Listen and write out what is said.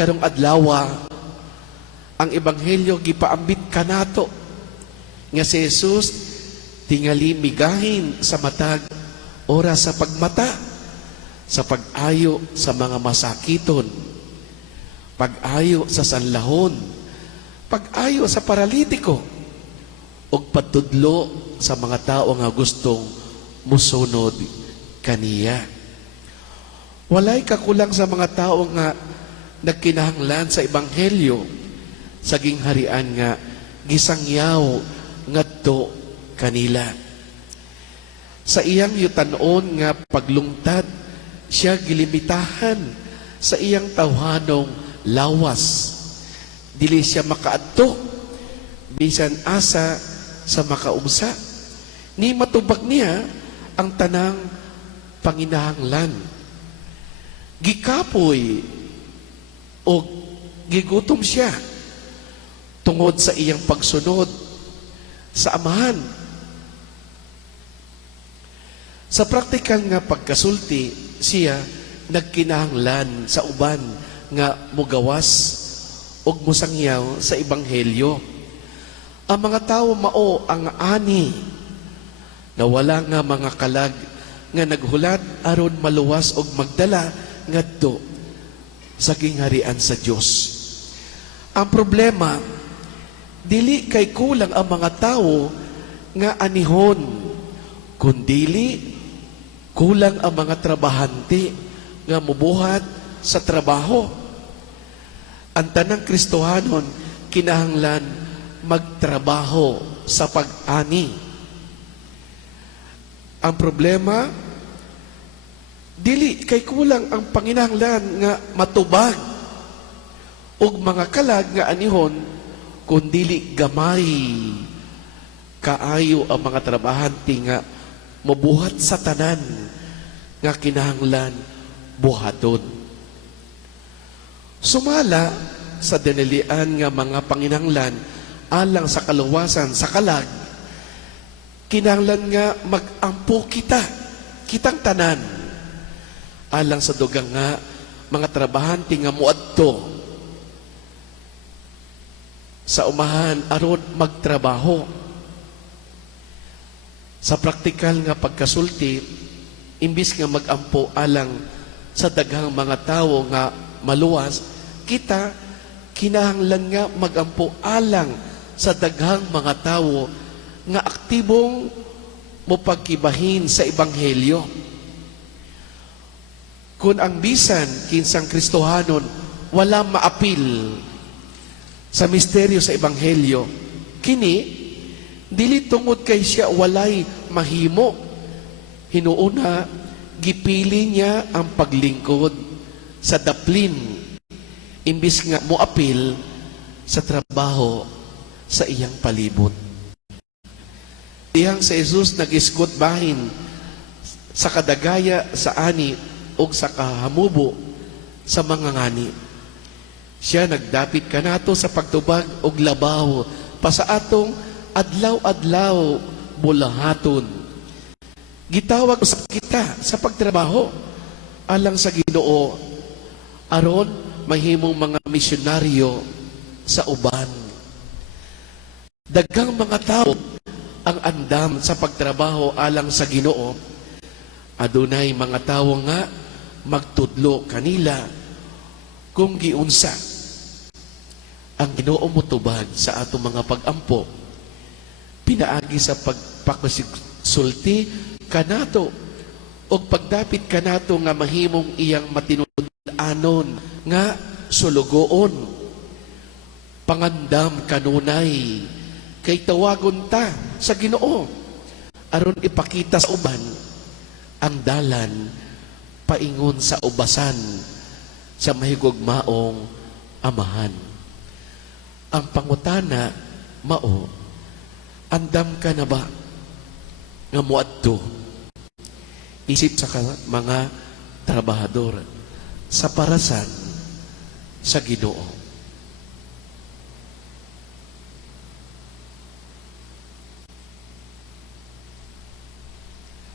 karong adlaw ang ebanghelyo gipaambit kanato nga si Jesus tingali migahin sa matag oras sa pagmata, sa pag-ayo sa mga masakiton, pag-ayo sa sanlahon, pag-ayo sa paralitiko, ug patudlo sa mga tao nga gustong musunod kaniya. Walay kakulang sa mga tao nga nagkinahanglan sa ebanghelyo sa gingharian nga gisangyaw ngadto kanila. Sa iyang yutanon nga paglungtad, siya gilimitahan sa iyang tawhanong lawas. Dili siya makaadto bisan asa sa makaumsa. Ni matubag niya ang tanang panginahanglan. Gikapoy o gigutom siya tungod sa iyang pagsunod sa Amahan. Sa praktikal nga pagkasulti, siya nagkinahanglan sa uban nga mugawas o musangyaw sa ebanghelyo. Ang mga tao mao ang ani na wala nga mga kalag nga naghulat aron maluwas og magdala ngadto sa gingharian sa Dios. Ang problema, dili kay kulang ang mga tao nga anihon, kundili kulang ang mga trabahante nga mubuhat sa trabaho. Ang tanang Kristohanon kinahanglan magtrabaho sa pag-ani. Ang problema, dili kay kulang ang panginahanglan nga matubag ug mga kalag nga anihon, kundili gamay kaayo ang mga trabahante nga mabuhat sa tanan nga kinahanglan buhaton. Sumala sa dinilian nga mga panginahanglan alang sa kaluwasan sa kalag, kinahanglan nga mag-ampo kitang tanan alang sa dugang nga mga trabahante nga muadto sa umahan aron magtrabaho. Sa praktikal nga pagkasulti, imbis nga mag-ampo alang sa daghang mga tao nga maluwas, kita kinahanglan nga mag-ampo alang sa daghang mga tao nga aktibong mopagkibahin sa ebanghelyo. Kung ang bisan kinsang Kristohanon wala maapil sa misteryo sa ebanghelyo, kini dili tungod kay siya walay mahimo, hinuuna gipili niya ang paglingkod sa daplin imbis nga moapil sa trabaho sa iyang palibot. Dihang sa Jesus nag-isgot bahin sa kadagaya sa ani o sa kahamubo sa mga ngani. Siya nagdapit kanato sa pagtubag og labaw pa sa atong adlaw-adlaw bulahaton. Gitawag sa kita sa pagtrabaho alang sa Ginoo aron mahimong mga misyonaryo sa uban. Daghang mga tao ang andam sa pagtrabaho alang sa Ginoo. Adunay mga tao nga magtudlo kanila kung giunsa ang Ginoo motubag sa atong mga pag-ampo. Pinaagi sa pagpakusulti kanato o pagdapit kanato nga mahimong iyang matinud-anon nga sulugoon. Pangandam kanunay kay tawagon ta sa Ginoo aron ipakita sa uban ang dalan paingon sa ubasan sa mahigugmaong Amahan. Ang pangutana mao, andam ka na ba nga muadto isip sa mga trabahador sa parasan sa Ginoo?